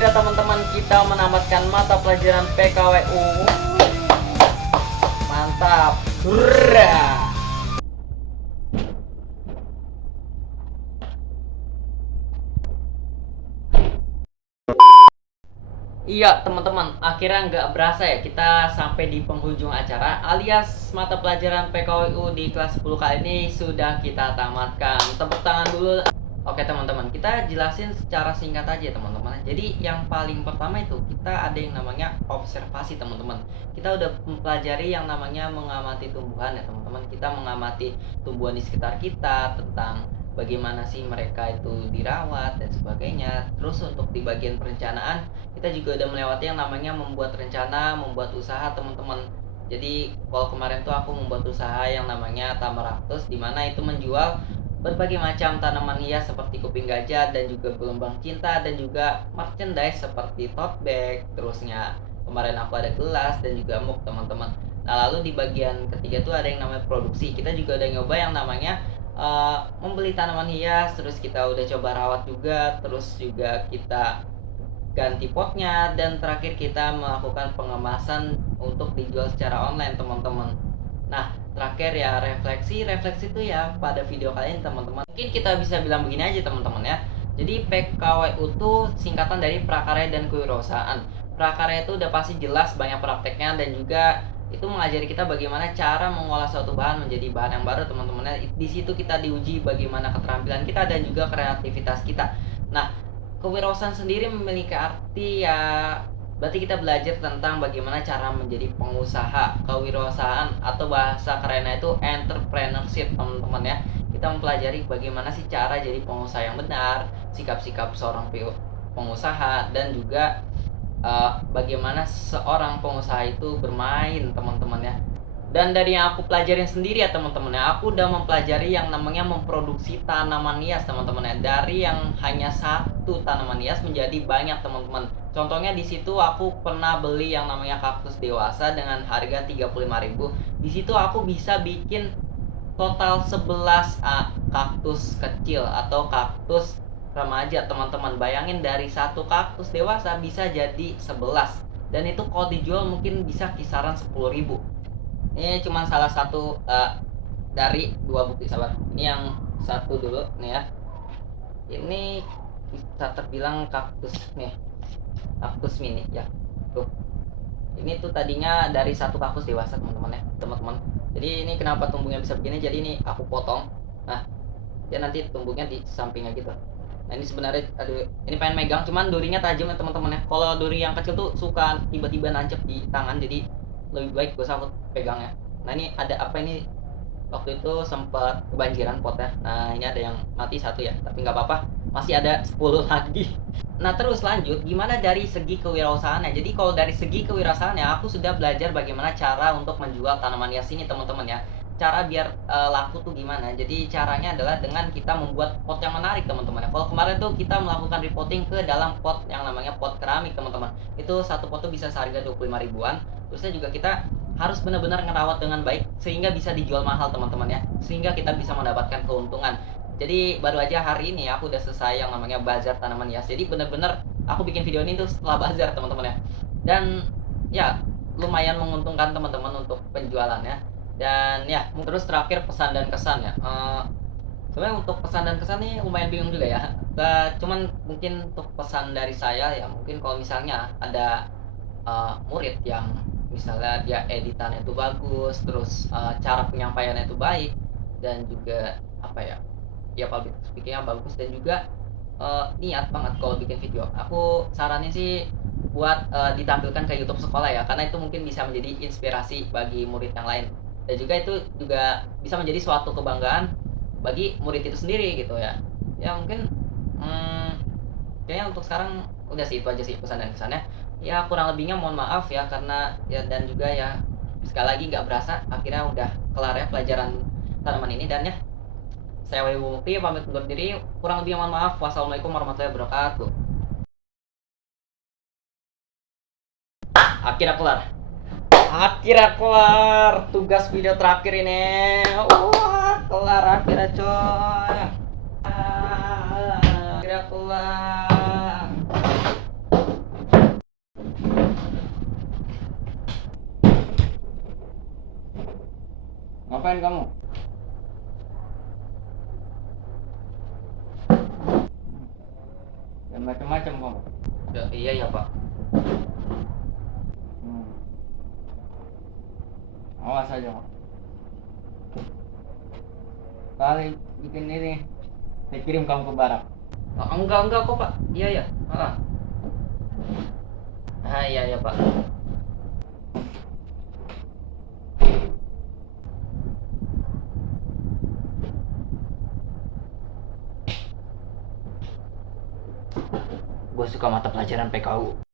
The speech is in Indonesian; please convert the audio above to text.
akhirnya teman-teman kita menamatkan mata pelajaran PKWU. Mantap. Hurra. Iya teman-teman, akhirnya nggak berasa ya kita sampai di penghujung acara, alias mata pelajaran PKWU di kelas 10 kali ini sudah kita tamatkan. Tepuk tangan dulu. Oke teman-teman, kita jelasin secara singkat aja teman-teman. Jadi yang paling pertama itu kita ada yang namanya observasi teman-teman. Kita udah mempelajari yang namanya mengamati tumbuhan ya teman-teman. Kita mengamati tumbuhan di sekitar kita, tentang bagaimana sih mereka itu dirawat dan sebagainya. Terus untuk di bagian perencanaan kita juga udah melewati yang namanya membuat rencana, membuat usaha teman-teman. Jadi kalau kemarin tuh aku membuat usaha yang namanya Tamaraktus, di mana itu menjual berbagai macam tanaman hias seperti kuping gajah dan juga gelombang cinta, dan juga merchandise seperti tote bag. Terusnya kemarin aku ada gelas dan juga mug teman-teman. Nah lalu di bagian ketiga tuh ada yang namanya produksi. Kita juga udah nyoba yang namanya membeli tanaman hias, terus kita udah coba rawat juga, terus juga kita ganti potnya, dan terakhir kita melakukan pengemasan untuk dijual secara online teman-teman. Nah terakhir ya refleksi itu ya pada video kali ini teman-teman. Mungkin kita bisa bilang begini aja teman-teman ya. Jadi PKWU itu singkatan dari prakarya dan kewirausahaan. Prakarya itu udah pasti jelas banyak prakteknya, dan juga itu mengajari kita bagaimana cara mengolah suatu bahan menjadi bahan yang baru teman-teman. Di situ kita diuji bagaimana keterampilan kita dan juga kreativitas kita. Nah kewirausahaan sendiri memiliki arti ya, berarti kita belajar tentang bagaimana cara menjadi pengusaha. Kewirausahaan atau bahasa kerennya itu entrepreneurship teman-teman ya. Kita mempelajari bagaimana sih cara jadi pengusaha yang benar, sikap-sikap seorang pengusaha, dan juga bagaimana seorang pengusaha itu bermain teman-teman ya. Dan dari yang aku pelajarin sendiri ya teman-teman ya, aku udah mempelajari yang namanya memproduksi tanaman hias teman-teman ya. Dari yang hanya satu tanaman hias menjadi banyak teman-teman. Contohnya di situ aku pernah beli yang namanya kaktus dewasa dengan harga 35.000. Di situ aku bisa bikin total 11 kaktus kecil atau kaktus remaja teman-teman. Bayangin dari satu kaktus dewasa bisa jadi 11. Dan itu kalau dijual mungkin bisa kisaran 10.000. Ini cuma salah satu dari dua bukti sabar. Ini yang satu dulu nih ya. Ini bisa terbilang kaktus nih, kaktus mini ya. Tuh. Ini tuh tadinya dari satu kaktus dewasa teman-teman ya, teman-teman. Jadi ini kenapa tumbuhnya bisa begini? Jadi ini aku potong. Nah, dia nanti tumbuhnya di sampingnya gitu. Nah ini sebenarnya, aduh, ini pengen megang, cuman durinya tajam ya teman-teman ya. Kalau duri yang kecil tuh suka tiba-tiba nancep di tangan, jadi lebih baik gue sangkut pegangnya. Nah ini ada apa ini, waktu itu sempat kebanjiran potnya. Nah ini ada yang mati satu ya, tapi nggak apa-apa, masih ada 10 lagi. Nah terus lanjut, gimana dari segi kewirausahaannya? Jadi kalau dari segi kewirausahaannya, aku sudah belajar bagaimana cara untuk menjual tanaman hias ini teman-teman ya. Cara biar laku tuh gimana? Jadi caranya adalah dengan kita membuat pot yang menarik teman-teman ya. Kalau kemarin tuh kita melakukan repotting ke dalam pot yang namanya pot keramik teman-teman. Itu satu pot tuh bisa seharga 25 ribuan. Terusnya juga kita harus benar-benar ngerawat dengan baik sehingga bisa dijual mahal teman-teman ya. Sehingga kita bisa mendapatkan keuntungan. Jadi baru aja hari ini aku udah selesai yang namanya bazar tanaman hias. Jadi benar-benar aku bikin video ini tuh setelah bazar teman-teman ya. Dan ya lumayan menguntungkan teman-teman untuk penjualannya. Dan ya terus terakhir pesan dan kesan ya. Sebenarnya untuk pesan dan kesan nih lumayan bingung juga ya. Cuman mungkin untuk pesan dari saya ya, mungkin kalau misalnya ada murid yang misalnya dia editannya itu bagus, terus cara penyampaiannya itu baik, dan juga apa ya, ya public speakingnya bagus, dan juga niat banget kalau bikin video, aku saranin sih buat ditampilkan ke YouTube sekolah ya, karena itu mungkin bisa menjadi inspirasi bagi murid yang lain, dan juga itu juga bisa menjadi suatu kebanggaan bagi murid itu sendiri gitu ya. Ya mungkin kayaknya untuk sekarang udah sih, itu aja sih pesan dan kesannya. Ya kurang lebihnya mohon maaf ya, karena ya, dan juga ya sekali lagi nggak berasa akhirnya udah kelar ya pelajaran tanaman ini. Dan ya saya Wibu Mukti pamit undur diri, kurang lebih mohon maaf. Wassalamualaikum warahmatullahi wabarakatuh. Akhirnya kelar tugas video terakhir ini. Wah kelar akhirnya coy. Akhirnya kelar. ngapain kamu? Ya macam-macam kamu. Ya, iya ya Pak. Hmm. Awas aja Pak. Kali bikin ini, saya kirim kamu ke barak. Oh, enggak kok Pak. Iya ya. Iya ya Pak. Gue suka mata pelajaran PKU.